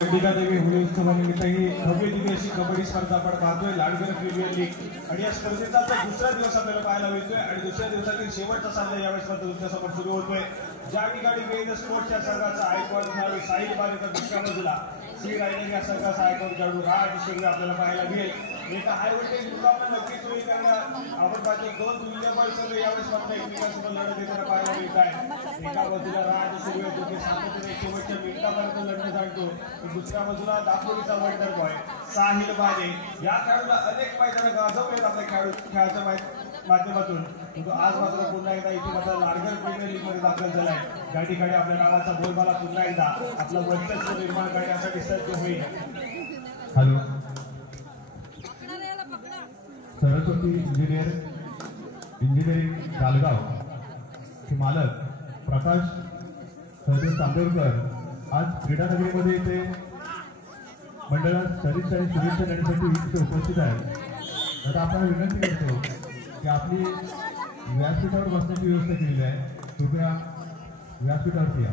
देवी होळी उत्सवानिमित्तही भव्य दिव्य अशी कबड्डी स्पर्धा आपण पाहतोय लाडगर प्रीमियर लीग आणि या स्पर्धेचा दुसरा दिवस आपल्याला पाहायला मिळतोय आणि दुसऱ्या दिवसातील शेवटचा सामना यावेळेस मात्र तुमच्यासमोर सुरू होतोय. ज्या ठिकाणी वेद स्पोर्ट्सच्या संघाचा आयकॉन खेळाडू साहिल बारेचा दुसऱ्या बाजूला सी रायडर या संघाचा आयकॉन खेळाडू राज शिंदे आपल्याला पाहायला मिळेल. एका हाय व्होल्टेज मुकाबला नक्कीच होईल कारण आपण पाहतो दोन तुल्यबळ संघ यावेळेस मात्र एकमेकांसोबत लढत देताना पाहायला मिळत आहे. एका बाजूला राज शिंदे जो की सातत्याने शेवटच्या मिनिटापर्यंत लढणं जाणतो, दुसऱ्या बाजूला दापोलीचा वंडर बॉय साहिल बारे. या खेळाडूला अनेक मैदानं गाजवलेत आपल्या खेळाच्या माध्यमातून. आज मात्र पुन्हा एकदा इथे मात्र लाडगर प्रीमियर लीग मध्ये दाखल झालाय. या ठिकाणी आपल्या नावाचा बोलबाला पुन्हा एकदा आपलं वर्चस्व निर्माण करण्यासाठी सज्ज होईल. हॅलो, सरस्वती इंजिनिअरिंग गालगाव चे मालक प्रकाश सहदेव तांबेकर आज क्रीडानगरीमध्ये इथे मंडळात सदिच्छा आणि शुभेच्छा देण्यासाठी इथे उपस्थित आहे. आता आपण विनंती करतो की आपली व्यासपीठावर बसण्याची व्यवस्था केलेली आहे. कृपया व्यासपीठावरती या.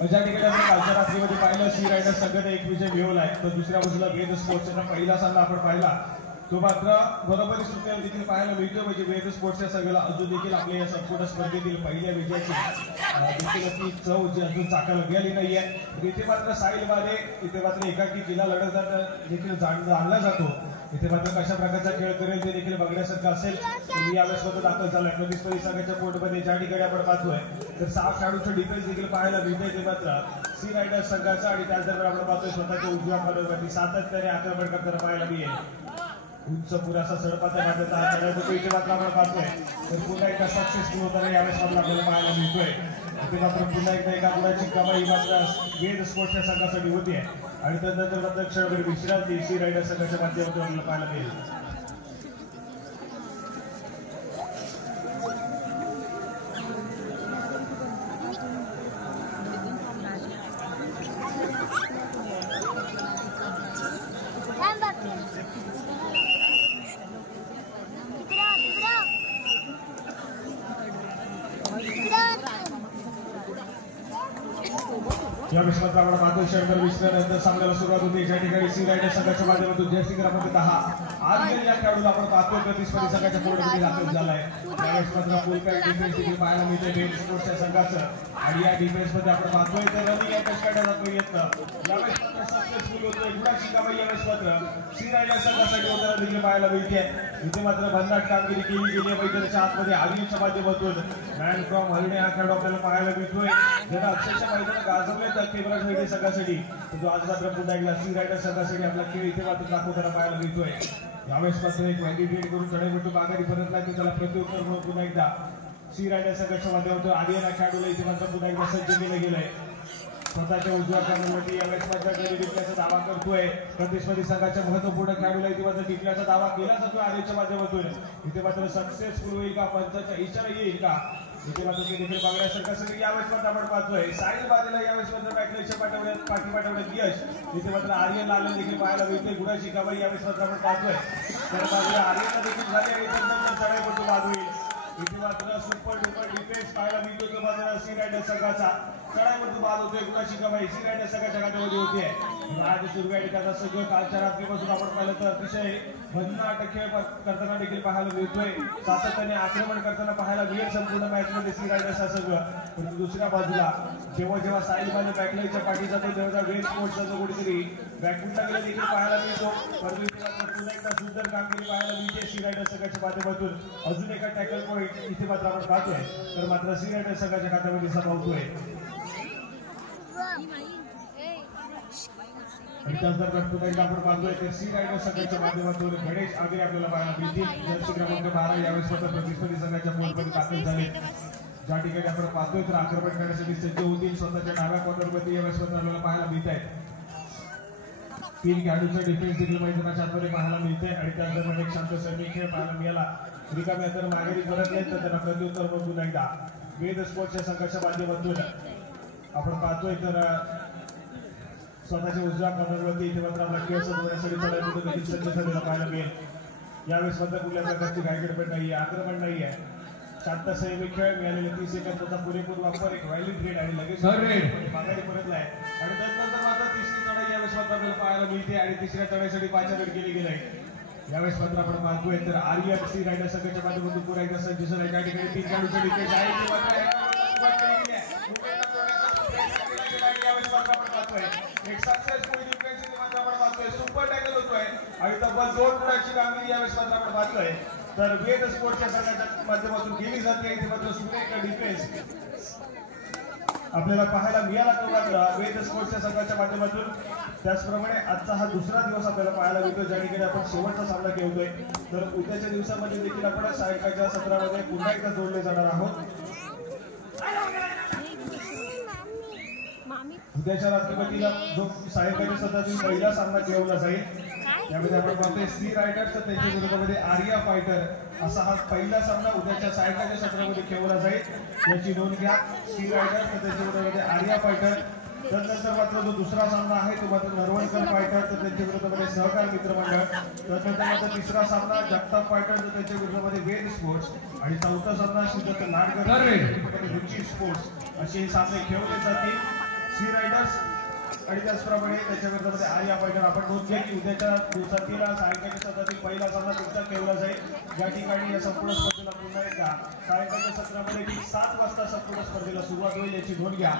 ज्या ठिकाणी आपण कालच्या रात्रीमध्ये पाहिलं सी रायडर संघाने एक विजय मिळवलाय, तर दुसऱ्या बाजूला वेद स्पोर्ट्सचा पहिला सामना आपण पाहिला तो मात्र बरोबरी सूत्रावर देखील पाहायला मिळतो. म्हणजे वेद स्पोर्ट्सच्या संघाला अजून देखील आपल्या या संपूर्ण स्पर्धेतील पहिल्या विजयाची देखील अशी चव जी अजून चाकाला मिळाली नाहीये. इथे मात्र साहिल बारे इथे मात्र एकाकी जिल्हा लढत देखील जाणला जातो. इथे मात्र कशा प्रकारचा खेळ करेल ते देखील बघण्यासारखं असेल. तुम्ही यावेळेस स्वतः दाखल झालाय प्रतिस्पर्धी संघाच्या कोर्टमध्ये. ज्या ठिकाणी आपण पाहतोय तर 6 खेळाडूंचं डिफेन्स देखील पाहायला मिळतंय. ते मात्र सी रायडर संघाचा आणि त्याच दरम्यान आपण पाहतोय स्वतःच्या उजव्या फलंदाजी सातत्याने आक्रमण करताना पाहायला मिळेल. उंच पुरासा सडपाचा मार्गाचा हा सगळ्यात इथे मात्र आपण पाहतोय तर पुन्हा एकदा सक्सेसफुल होताना यावेळेस आपल्याला पाहायला मिळतोय. इथे मात्र पुन्हा एकदा एका गुणाची कमाई मात्र वेद स्पोर्ट्सच्या संघासाठी होती आहे आणि त्यानंतर मात्र क्षणभर विश्रांती सी रायडर संघाच्या माध्यमातून आपल्याला पाहायला मिळेल. या विश्वात आपण पाहतो शंकर विश्रांतीनंतर सामन्याला सुरुवात होते. ज्या ठिकाणी सी रायडर संघाच्या माध्यमातून जयश्री क्रमांक 10 आज या खेळाडूला आपण पाहतोय प्रतिस्पर्धी संघाच्या कोर्टमध्ये दाखल झालाय. यावेळेस मात्र फुल पॅक डिफेन्स देखील पाहायला मिळते वेद स्पोर्ट्सच्या संघाचं आणि या डिफेन्स मध्ये आपण पाहतोय तर रनिंग अटॅक करण्याचा प्रयत्न यावेळेस मात्र सक्सेसफुल होतोय. गुणाची कमाई यावेळेस मात्र सी रायडर संघासाठी होताना देखील पाहायला मिळते. इथे मात्र भन्नाट कामगिरी केली गेली आहे. मैदानाच्या आतमध्ये आदिलच्या माध्यमातून मॅन फ्रॉम हरिणे हा खेळाडू आपल्याला पाहायला मिळतोय. ज्याला अक्षरशः मैदान गाजवले केवळ संघासाठी तो आज मात्र पुन्हा एकदा सी रायडर संघासाठी आपला खेळ इथे मात्र दाखवताना पाहायला मिळतोय. यावेळेस मात्र एक वॅलिडेट करून चढाईपटू माघारी परतला की त्याला प्रत्युत्तर म्हणून पुन्हा एकदा सी रायडर संघाच्या माध्यमातून आदिया खेळाडूला इथे मात्र पुन्हा एकदा सज्ज केलं गेलंय. स्वतःच्या उजव्या कर्णवरती यावेळेस मात्र टिकल्याचा दावा करतोय. प्रतिस्पर्धी संघाच्या महत्वपूर्ण खेळाडूला इथे मात्र टिकल्याचा दावा केला जातोय आदिच्या माध्यमातून. इथे मात्र सक्सेसफुल होईल का, पंचाचा इशारा येईल का, इथे मात्र ते देखील बघण्यासारखं असेल. यावेळेस मात्र आपण पाहतोय साहिल बारेला यावेळेस मात्र बॅकलाईनच्या पाठीपाठवण्यात यश. इथे मात्र आर्यन लाल देखील पाहायला मिळते. गुणाची कमाई यावेळेस मात्र आपण पाहतोय तर बाजूला आर्यनला देखील झाली आणि त्यानंतर चढाईपटू बाद होईल. इथे मात्र सुपर डुपर डिफेन्स पाहायला मिळतो तो बाजूला सी रायडर संघाचा चढाईपटू बाद होतोय. गुणाची कमाई सी रायडर संघाच्या खात्यामध्ये होतीये. राज सुरगाडी त्याचा सगळं कालच्या रात्रीपासून आपण पाहिलं तर अतिशय भन्नाट खेळ करताना देखील पाहायला मिळतोय. सातत्याने आक्रमण करताना पाहायला मिळेल संपूर्ण मॅच मध्ये सी रायडर्सचा सगळं. परंतु दुसऱ्या बाजूला जेव्हा साहिल बारे बॅकलाईनच्या पाठी जातो तेव्हा वेद स्पोर्ट्सचा जो कुठेतरी बॅकफुटला गेला देखील पाहायला मिळतो. परंतु पुन्हा एकदा सुंदर कामगिरी पाहायला मिळते सी रायडर संघाच्या माध्यमातून. अजून एका टॅकल पॉईंट इथे मात्र आपण पाहतोय तर मात्र सी रायडर संघाच्या खात्यामध्ये समावतोय. आणि त्याच दरम्यान पुन्हा एकदा आपण पाहतोय तर सी रायडर संघाच्या माध्यमातून गणेश आगरे आपल्याला पाहायला मिळतील. जर्सी क्रमांक 12 यावेळेस स्वतः प्रतिस्पर्धी संघाच्या कोर्टमध्ये दाखल झाले. ज्या ठिकाणी आपण पाहतोय तर आक्रमण करण्यासाठी सज्ज होतील. स्वतःच्या डाव्या कॉर्नरमध्ये यावेळेस स्वतः आपल्याला पाहायला मिळत आहे. 3 खेळाडूंचा डिफेन्स देखील मैदानाच्या आतमध्ये पाहायला मिळते आणि त्याच दरम्यान एक शांत सैनिक खेळ पाहायला मिळाला. रिकाम्या तर माघारी परतले तर त्यांना प्रत्युत्तर म्हणून एकदा वेद स्पोर्ट्सच्या संघाच्या माध्यमातून आपण पाहतोय तर स्वतःच्या उजव्या कॉर्नरवरती इथे मात्र आपला खेळ सोडवण्यासाठी चढाईपटू देखील सज्ज झालेला पाहायला मिळेल. यावेळेस मात्र कुठल्या प्रकारची घाईगडबड नाहीये, आक्रमण नाहीये. शांत संयमी खेळ मिळालेले 30 सेकंदाचा पुरेपूर वापर एक व्हॅलिड रेड आणि लगेच माघारी परतलाय आणि त्यानंतर मात्र तिसरी चढाई यावेळेस मात्र आपल्याला पाहायला मिळते आणि तिसऱ्या चढाईसाठी 5 वेळ केली गेली आहे. यावेळेस मात्र आपण पाहतोय तर आर्यसी रायडर संघाच्या माध्यमातून पुन्हा एकदा सज्ज झाले. त्या ठिकाणी 3 खेळाडूंचे डिफेन्स आहे ते मात्र यावेळेस मात्र आपण पाहतोय एक सक्सेसफुल डिफेन्स मात्र आपण पाहतोय सुपर टॅकल होतोय आणि तब्बल 2 गुणांची कामगिरी यावेळेस मात्र आपण पाहतोय. तर वेद स्पोर्ट्सच्या संघाच्या माध्यमातून केली जाते इथे मात्र सुरेख डिफेन्स आपल्याला पाहायला मिळाला तो मात्र वेद स्पोर्ट्सच्या संघाच्या माध्यमातून. त्याचप्रमाणे आजचा हा दुसरा दिवस आपल्याला पाहायला मिळतो ज्या ठिकाणी आपण शेवटचा सामना खेळतोय. तर उद्याच्या दिवसामध्ये देखील आपण सायंकाळच्या सत्रामध्ये पुन्हा एकदा जोडले जाणार आहोत. उद्याच्या रात्रीला जो सायंकाळच्या सत्रातील पहिला सामना खेळवला जाईल त्यामध्ये आपण पाहतोय सी रायडर्स तर त्यांच्या विरोधामध्ये आर्या फायटर असा हा पहिला सामना उद्याच्या सायंकाळच्या सत्रामध्ये खेळवला जाईल याची नोंद घ्या. सी रायडर्स तर त्यांच्या विरोधामध्ये आर्या फायटर. त्यानंतर मात्र जो दुसरा सामना आहे तो मात्र नरवणकर फायटर तर त्यांच्या विरोधामध्ये सहकार मित्रमंडळ. त्यानंतर मात्र तिसरा सामना जगताप फायटर तर त्यांच्या विरोधामध्ये वेद स्पोर्ट्स आणि चौथा सामना सिद्धार्थ नाडकर रुची स्पोर्ट्स असे हे सामने खेळवले जातील. सी रायडर्स आणि त्याचप्रमाणे त्याच्या विरोधामध्ये आर्या फायटर. आपण नोंद घ्या की उद्याच्या दिवसातील सायंकाळच्या सत्रातील पहिला सामना तुमचा खेळवला जाईल या ठिकाणी या संपूर्ण स्पर्धेला पुन्हा एकदा सायंकाळच्या सत्रामध्ये 7 वाजता संपूर्ण स्पर्धेला सुरुवात होईल याची नोंद घ्या.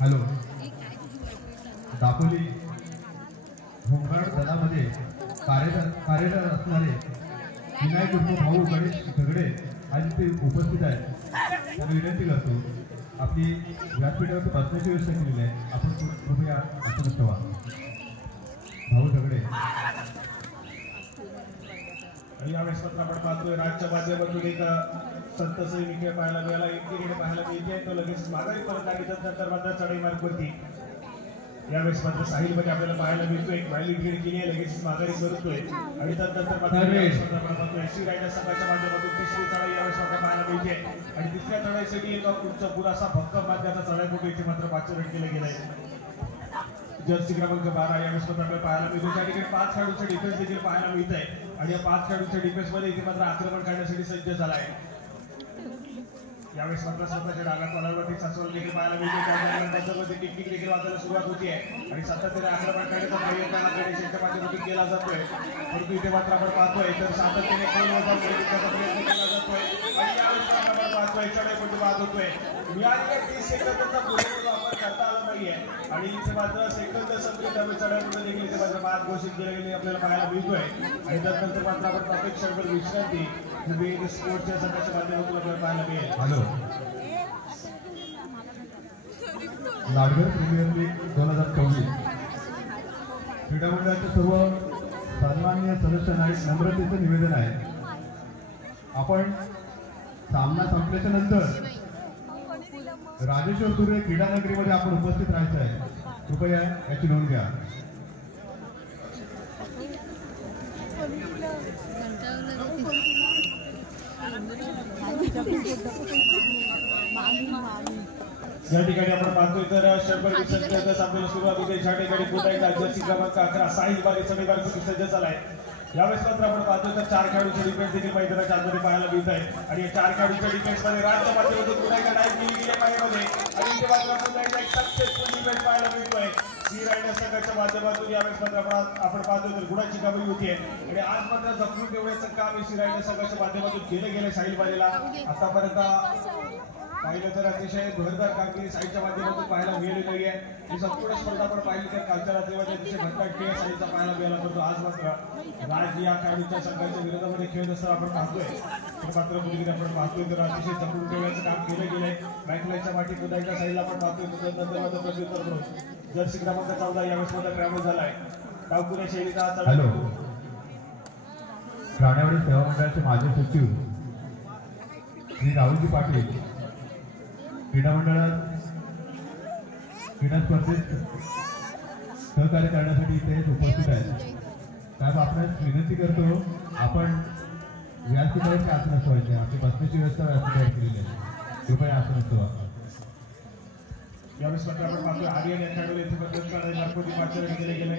हॅलो, दापोली होमगार्ड दलामध्ये कार्यरत असणारे विनायक उर्फ भाऊ गणेश झगडे आज ते उपस्थित आहेत. त्यांना विनंती करतो आपली व्यासपीठावरती बसण्याची व्यवस्था केलेली आहे. आपण कृपया आसनच ठेवा. भाऊ झगडे. यावेळेस मात्र आपण पाहतोय राज्य माध्यमातून एक संत सैनिक खेळ पाहायला मिळाला. एक क्रिकेट पाहायला मिळते तो लगेच माघारी परत आणि त्यानंतर मात्र चढाई मार्गवरती यावेळेस मात्र साहिलमध्ये आपल्याला पाहायला मिळतोय एक व्हॅलिड गेड केली आहे लगेच माघारी करतोय आणि त्यानंतर मात्र आपण पाहतोय सी रायडर संघाच्या माध्यमातून तिसरी चढाई यावेळेस मात्र पाहायला मिळते आणि तिसऱ्या चढाईसाठी एक उंच पुरासा भक्कम माध्यमाचा चढाई मोठी इथे मात्र 5 रन केलं गेलंय. जर्सी क्रमांक 12 यावेळेस मात्र आपल्याला पाहायला मिळतो. त्या ठिकाणी 5 खेळाडूंचे डिफेन्स देखील पाहायला मिळत आहे आणि या 5 खेळाडूंच्या डिफेन्स मध्ये इथे मात्र आक्रमण करण्यासाठी सज्ज झाला आहे. यावेळेस मात्र स्वतःच्या डाव्या कॉलरवरती सासवड देखील पाहायला मिळते. त्यामध्ये टेक्निक देखील वाचायला सुरुवात होती आहे आणि सातत्याने आक्रमण करण्याचा प्रयत्न गणेश यांच्या माध्यमातून केला जातोय. परंतु इथे मात्र आपण पाहतोय तर सातत्याने खोल वजा करण्याचा प्रयत्न केला जातोय आणि यावेळेस आपण पाहतोय चढाईपट्टू बाद होतोय. मिळालेल्या 30 सेकंदाचा पुरेपूर वापर करता आला नाहीये आणि इथे मात्र सेकंद संपले त्यामुळे चढाईपट्टू देखील इथे मात्र बाद घोषित केले गेले आपल्याला पाहायला मिळतोय आणि त्यानंतर मात्र आपण प्रत्येक क्षणभर विश्रांती वेद स्पोर्ट्सच्या संघाच्या माध्यमातून आपल्याला पाहायला मिळेल. हॅलो, लाडघर प्रीमियर लीग 2024 क्रीडा मंडळाचे सर्व सन्माननीय सदस्यांना एक नम्रतेचं निवेदन आहे. आपण सामना संपल्याच्या नंतर राजेश्वर दुर्गे क्रीडा नगरीमध्ये आपण उपस्थित राहायचं आहे. कृपया याची नोंद घ्या. या ठिकाणी आपण पाहतोय तर 100 सेकंदात आपल्याला सुरुवात होते. ज्या ठिकाणी पुन्हा एकदा जर्सी क्रमांक 11 साहिल बारी चढाईमार्ग सज्ज झालाय. यावेळेस मात्र आपण पाहतोय तर 4 खेळाडूंचे डिफेन्स देखील मैदानाच्या आतमध्ये पाहायला मिळत आहे आणि या 4 खेळाडूंच्या डिफेन्स मध्ये राज्य माध्यमातून पुन्हा एकदा डाईव्ह केली गेली पायामध्ये आणि इथे मात्र पुन्हा एकदा एक सक्सेसफुल डिफेन्स पाहायला मिळतोय. सी रायडर संघाच्या माध्यमातून यावेळेस मात्र आपण पाहतोय तर गुणाची कामगिरी होती आहे आणि आज मात्र जखमी ठेवण्याचं काम सी रायडर संघाच्या माध्यमातून केलं गेलं. साहिल बारीला आतापर्यंत पाहिलं तर अतिशय जोरदार कामगिरी साईच्या माध्यमातून पाहायला मिळालेली आहे. ही संपूर्ण स्पर्धा आपण पाहिली तर कालच्या रात्रीमध्ये अतिशय भरकट खेळ साईचा पाहायला मिळाला. परंतु आज मात्र राज या खेळाडूच्या संघाच्या विरोधामध्ये खेळत असताना आपण पाहतोय तर मात्र मुलगी आपण पाहतोय तर अतिशय जपून ठेवण्याचं काम केलं गेलंय. बॅकलाईनच्या पाठी पुन्हा एकदा साईडला आपण पाहतोय नंतर मात्र प्रत्युत्तर म्हणून जर्सी क्रमांक 14 यावेळेस मात्र ट्रॅव्हल झालाय. डावपुऱ्या शैलीचा हॅलो, राणेवाडी सेवा मंडळाचे माजी सचिव श्री राहुलजी पाटील क्रीडा मंडळात क्रीडा स्पर्धेत सहकार्य करण्यासाठी इथे उपस्थित आहेत. साहेब, आपणास विनंती करतो आपण व्यासपीठावरती आसन ठेवायचे. आपली बसण्याची व्यवस्था व्यासपीठावर केलेली आहे. कृपया आसन ठेवा. यावेळेस मात्र आपण पाहतोय आर्यन या खेळाडूला इथे चढाई मार्फत पाचारण केले गेले.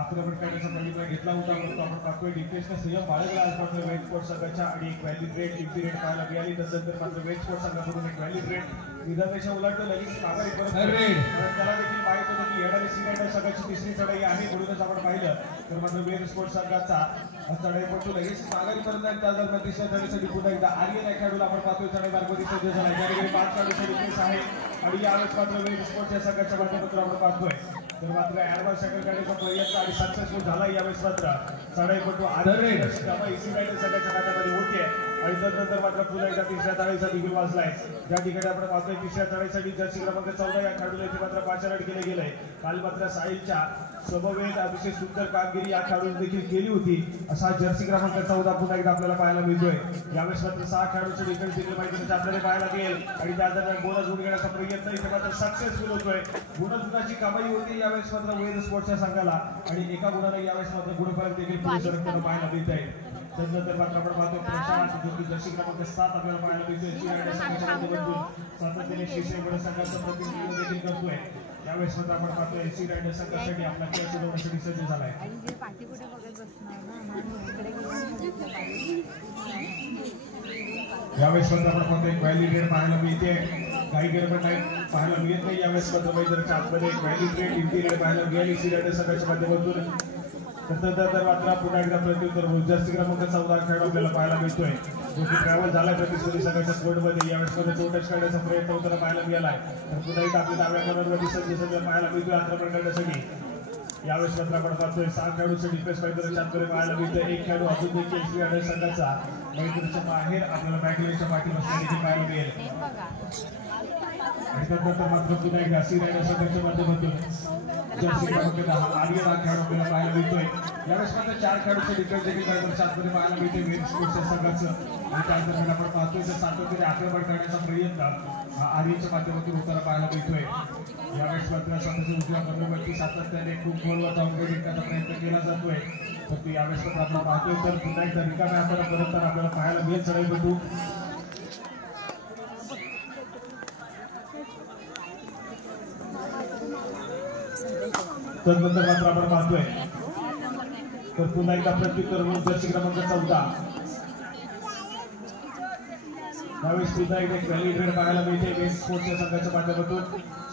आक्रमण करण्याचा प्रयत्न घेतला होता, परंतु आपण पाहतोय डिफेन्सचा संयम बाळगला आज मात्र वेज स्पोर्ट्स संघाच्या आणि एक व्हॅलिड रेट इम्पी रेट पाहायला मिळाली. तदनंतर मात्र वेज स्पोर्ट्स संघाकडून एक व्हॅलिड रेट विधानपेक्षा उलट लगेच माघारी परत त्याला देखील माहित होतं की येणारी सीनायडर संघाची तिसरी चढाई आहे, म्हणूनच आपण पाहिलं तर मात्र वेज स्पोर्ट्स संघाचा चढाई पण लगेच माघारी परत आहे. त्या दरम्यान तिसऱ्या चढाईसाठी पुन्हा एकदा आर्यन या खेळाडूला आपण पाहतोय चढाई मार्गामध्ये सज्ज झाला. त्या ठिकाणी 5 खेळाडूचा डिफेन्स आहे आणि यावेळेस मात्र वेज स्पोर्ट्स संघाच्या माध्यमातून आपण पाहतोय तर मात्र ऍडव्हान्स टॅकल करण्याचा प्रयत्न आणि सक्सेसफुल झाला. यावेळेस मात्र चढाईपटू आर्यन सीनायडर संघाच्या खात्यामध्ये होते आणि त्यानंतर मात्र पुन्हा एकदा तिसऱ्या चढाईचा बिगुल वाजलाय. ज्या ठिकाणी आपण पाहतोय तिसऱ्या चढाईसाठी जर्सी क्रमांक 14 या खेळाडूला इथे मात्र 5 रन केले गेले. काल मात्र साहिलच्या समवेत अतिशय सुंदर कामगिरी या खेळाडूने देखील केली होती. असा जर्सी क्रमांक 14 पुन्हा एकदा आपल्याला पाहायला मिळतोय. यावेळेस मात्र 6 खेळाडूंचे डिफेन्स देखील माहिती आपल्याला पाहायला मिळेल आणि त्या दरम्यान बोनस गुण घेण्याचा प्रयत्न इथे मात्र सक्सेसफुल होतोय. बोनस गुणाची कमाई होती यावेळेस मात्र वेज स्पोर्ट्सच्या संघाला आणि एका गुणाने यावेळेस मात्र गुणफलक देखील पुरेसं रक्कम पाहायला मिळत आहे. त्यानंतर मात्र आपण पाहतो प्रशांत जो की जर्सी क्रमांक 7 आपल्याला पाहायला मिळतोय. सीनायडर संघाच्या माध्यमातून सातत्याने शिवसेनेकडे संघाचं प्रतिनिधित्व देखील करतोय. यावेळेस मात्र आपण पाहतोय सीनायडर संघासाठी आपला खेळ सुरू सज्ज झालाय. यावेळेस मात्र आपण पाहतोय एक व्हॅलिड रेट पाहायला मिळते. काही गडबड नाही पाहायला मिळत नाही. यावेळेस मात्र मैदानाच्या आतमध्ये एक व्हॅलिड रेट इम्पी रेट पाहायला मिळाली सीनायडर संघाच्या माध्यमातून. त्यानंतर मात्र पुन्हा एकदा प्रत्युत्तर जर्सी क्रमांक 14 खेळाडू आपल्याला पाहायला मिळतोय जो की ट्रॅव्हल झाला प्रतिस्पर्धी संघाच्या स्कोरमध्ये. यावेळेस मध्ये 2 टच करण्याचा प्रयत्न होताना पाहायला मिळालाय तर पुन्हा एकदा आपल्या डाव्या कॉर्नरवरती सज्ज पाहायला मिळतोय आक्रमण करण्यासाठी. यावेळेस मात्र आपण पाहतोय 6 खेळाडूचे डिफेन्स मैदानाच्या आतमध्ये पाहायला मिळतोय. एक खेळाडू अजून देखील सीनायडर संघाचा मैदानाच्या बाहेर आपल्याला बॅकलाईनच्या पाठी बसण्याची पाहायला मिळेल. आणि त्यानंतर मात्र पुन्हा एकदा सीनायडर संघाच्या माध्यमातून जर्सी क्रमांक 10 आर्यन हा खेळाडू आपल्याला पाहायला मिळतोय. यावेळेस मात्र 4 खेळाडूचे डिफेन्स देखील मैदानाच्या आतमध्ये पाहायला मिळते वेज स्पोर्ट्सच्या संघाचं. आणि त्या दरम्यान आपण पाहतोय तर सातत्याने आक्रमण करण्याचा प्रयत्न आर्यनच्या माध्यमातून होताना पाहायला मिळतोय. यावेळेस मात्र स्वतःच्या उजव्या कॉर्नरवरती सातत्याने खूप गोलवर जाऊन जिंकण्याचा प्रयत्न केला जातोय. तर यावेळेस मात्र आपण पाहतोय तर पुन्हा एकदा रिकाम्या हाताला परत तर आपल्याला पाहायला मिळेल चढाईपटू. त्यानंतर मात्र आपण पाहतोय तर पुन्हा एकदा प्रत्युत्तर म्हणून जर्सी क्रमांक 14 यावेळेस पुन्हा एक व्हॅलिड रेट पाहायला मिळते वेज स्पोर्ट्सच्या संघाच्या माध्यमातून.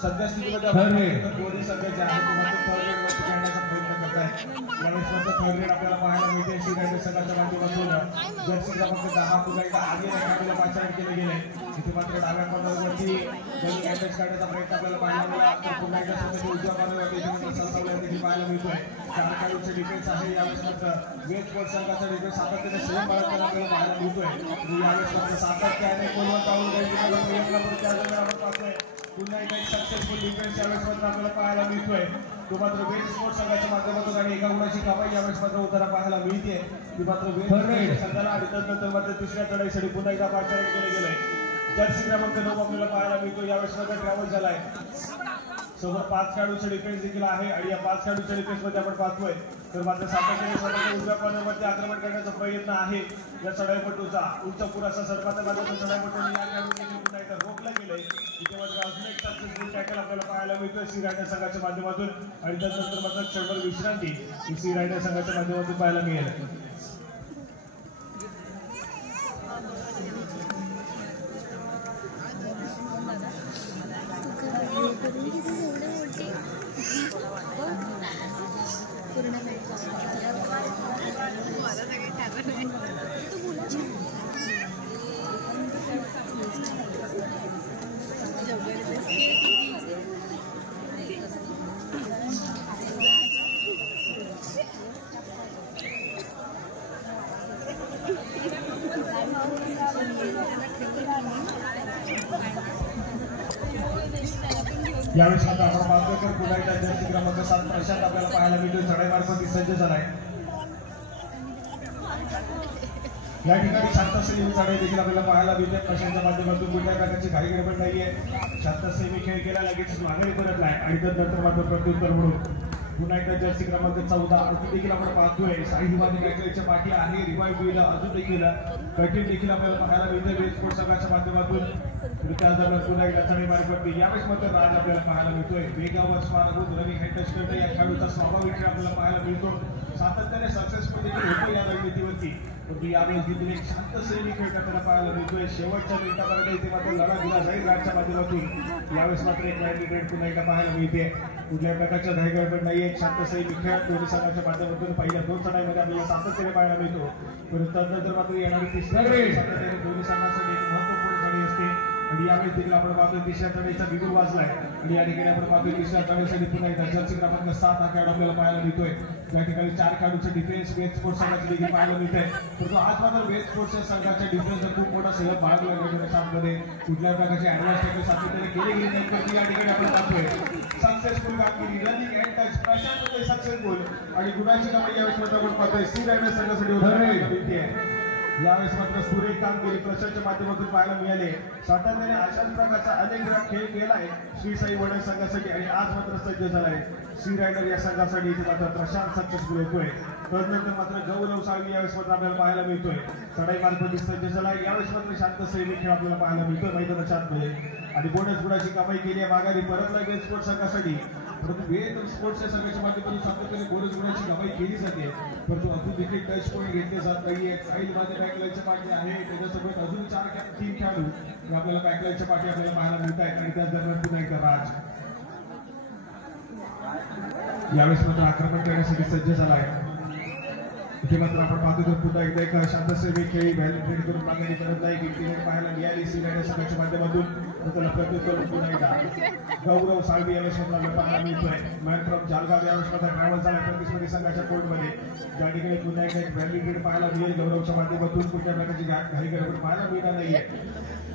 सध्या स्थितीमध्ये दोन्ही संघ जे आहेत मात्र थर्ड रेट वरती खेळण्याचा प्रयत्न करत आहेत. यावेळेस मात्र थर्ड रेट आपल्याला पाहायला मिळते सीनायडर संघाच्या माध्यमातून. जर्सी क्रमांक 10 पुन्हा एकदा आर्यन या खेळाडूला 5 रन केले गेले. इथे मात्र डाव्या कॉर्नरवरती कॅच काढण्याचा प्रयत्न आपल्याला पाहायला मिळाला तर पुन्हा एकदा स्वतःच्या उजव्या कॉर्नरवरती सरसावल्या देखील पाहायला मिळतोय. 4 खेळाडूचे डिफेन्स आहे. यावेळेस मात्र वेज स्पोर्ट्स संघाचा डिफेन्स सातत्याने संयम बाळगताना आपल्याला पाहायला मिळतोय. यावेळेस मात्र सातत्याने कोलवर पाऊल घ्यायचा प्रयत्न करून त्या दरम्यान आपण पाहतोय पुन्हा एकदा एक सक्सेसफुल डिफेन्स यावेळेस मात्र आपल्याला पाहायला मिळतोय. तो मात्र वेज स्पोर्ट्स संघाच्या माध्यमातून आणि एका गुणाची कमाई यावेळेस मात्र होताना पाहायला मिळते. ती मात्र वेज संघाला आणि त्यानंतर मात्र तिसऱ्या चढाईसाठी पुन्हा एकदा 5 रन केले गेले. जर्सी क्रमांक 9 आपल्याला पाहायला मिळतो. यावेळेस मात्र ट्रॅव्हल झालाय. सोबत 5 खेळाडूचे डिफेन्स देखील आहे आणि या 5 खेळाडूच्या डिफेन्स मध्ये आपण पाहतोय तर मात्र सातत्याने स्वतःच्या उजव्या कॉर्नरमध्ये आक्रमण करण्याचा प्रयत्न आहे या चढाईपटूचा. उंच पुराचा सर्वात माध्यमातून चढाईपटूने या खेळाडूने पुन्हा एकदा रोखलं गेलंय. इथे मात्र अजून एक सक्सेसफुल टॅकल आपल्याला पाहायला मिळतोय सीनायडर संघाच्या माध्यमातून आणि त्यानंतर मात्र क्षणभर विश्रांती ही सीनायडर संघाच्या माध्यमातून पाहायला मिळेल. यावेळेस आता आपण पाहतोय तर पुन्हा एकदा जर्सी क्रमांक 7 प्रशांत आपल्याला पाहायला मिळतोय. चढाई मार्फत सज्ज झालाय. या ठिकाणी शांतसेवी चढाई देखील आपल्याला पाहायला मिळते. प्रशांतच्या माध्यमातून कुठल्या प्रकारची काही गडबड नाहीये. शांतसेवी खेळ केला लगेच माघारी परतलाय आणि त्यानंतर मात्र प्रत्युत्तर म्हणून पुन्हा एकदा जर्सी क्रमांक 14 अजून देखील आपण पाहतोय साईबाजी बँकेच्या पाठी आहे रिवाइव्ह होईल अजून देखील कठीण देखील आपल्याला पाहायला मिळते वेज स्पोर्ट्स संघाच्या माध्यमातून त्याच दरम्यान पुन्हा एकदा चढी मार्फत यावेळेस मात्र राज आपल्याला पाहायला मिळतोय वेगावर स्मारक रनिंग हँडटच करतो या खेळाडूचा स्वाभाविक खेळ आपल्याला पाहायला मिळतो सातत्याने सक्सेसफुल देखील होतो या रणनीतीवरती परंतु यावेळेस देखील एक शांत सैनिक खेळ करताना पाहायला मिळतोय शेवटच्या मिनिटापर्यंत इथे मात्र लढा दिला जाईल राजच्या माध्यमातून यावेळेस मात्र एक रेड पुन्हा एकदा पाहायला मिळते कुठल्याही प्रकारच्या धायगडपण नाही एक शांत सैनिक खेळ दोन्ही संघाच्या माध्यमातून पहिल्या 2 चढाईमध्ये आपल्याला सातत्याने पाहायला मिळतो परंतु त्यानंतर मात्र येणारी तिसऱ्या सातत्याने दोन्ही संघांसाठी एक महत्वपूर्ण चढाई असते आणि यावेळेस देखील आपण पाहतोय तिसऱ्या चढाईचा बिगुल वाजलाय आणि या ठिकाणी आपण पाहतोय तिसऱ्या चढाईसाठी पुन्हा एकदा जर्सी क्रमांक 7 हा खेळाडू आपल्याला पाहायला मिळतोय त्या ठिकाणी 4 खेळाडूचं डिफेन्स वेज स्पोर्ट्स संघाचे देखील पाहायला मिळतंय परंतु आज मात्र वेज स्पोर्ट्सच्या संघाच्या डिफेन्सचा खूप मोठा सहयोग बाळगला गेलेल्या सामन्यामध्ये कुठल्याही प्रकारचे ऍडव्हान्स टॅकल सातत्याने केले गेले नाही तर या ठिकाणी आपण पाहतोय सक्सेसफुल कामगिरी running and touch Prashant successful आणि गुणाची कमाई यावेळेस मात्र आपण पाहतोय सी रायडर संघासाठी उदाहरण मिळते यावेळेस मात्र सुरेख कामगिरी प्रशांतच्या माध्यमातून पाहायला मिळाले सातत्याने अशाच प्रकारचा अनेक खेळ केलाय श्री साई वडा संघासाठी आणि आज मात्र सज्ज झालाय सी रायडर या संघासाठी इथे मात्र प्रशांत सक्सेसफुल होतोय तदनंतर मात्र गौरव साळवी यावेळेस मात्र आपल्याला पाहायला मिळतोय चढाई मार्फत सज्ज झालाय यावेळेस मात्र शांत सैनिक खेळ आपल्याला पाहायला मिळतोय मैदानाच्या आतमध्ये आणि बोनस गुणाची कमाई केली आहे माघारी परतला वेज स्पोर्ट्स संघासाठी परंतु वेज स्पोर्ट्सच्या संघाच्या माध्यमातून सातत्याने बोनस गुणाची कमाई केली जाते परंतु अजून देखील टच पॉईंट घेतले जात नाहीये साईल माझ्या बॅकलाईनच्या पाठी आहे त्याच्यासोबत अजून 3 खेळाडू आपल्याला बॅकलाईनच्या पाठी आपल्याला पाहायला मिळत आहेत आणि त्याच दरम्यान पुन्हा एकदा राज यावेळेस मात्र आक्रमण करण्यासाठी सज्ज झालाय इथे मात्र आपण पाहतो तर पुन्हा एकदा एक शांत सैनिक खेळी व्हॅलिडेट करून मागणी करत नाही की पाहायला मिळाली सी रायडर संघाच्या माध्यमातून त्याला प्रत्युत्तर पुन्हा एकदा गौरव साळवी यावेळेस मात्र पाहायला मिळतोय मॅन फ्रॉम जालगाव यावेळेस मात्र ट्रॅव्हल झाला प्रतिस्पर्धी संघाच्या कोर्टमध्ये ज्या ठिकाणी पुन्हा एकदा एक व्हॅलिडेट पाहायला मिळेल गौरवच्या माध्यमातून कुठल्या प्रकारची घाई गडबड पाहायला मिळणार नाहीये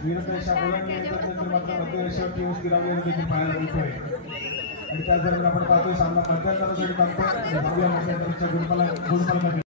वीरताच्या बोलण्यानंतर मात्र मध्यवर्षी गिरावलेलं देखील पाहायला मिळतोय आणि त्याच दरम्यान आपण पाहतोय सामना मध्यंतरासाठी थांबतोय गुणफलकामध्ये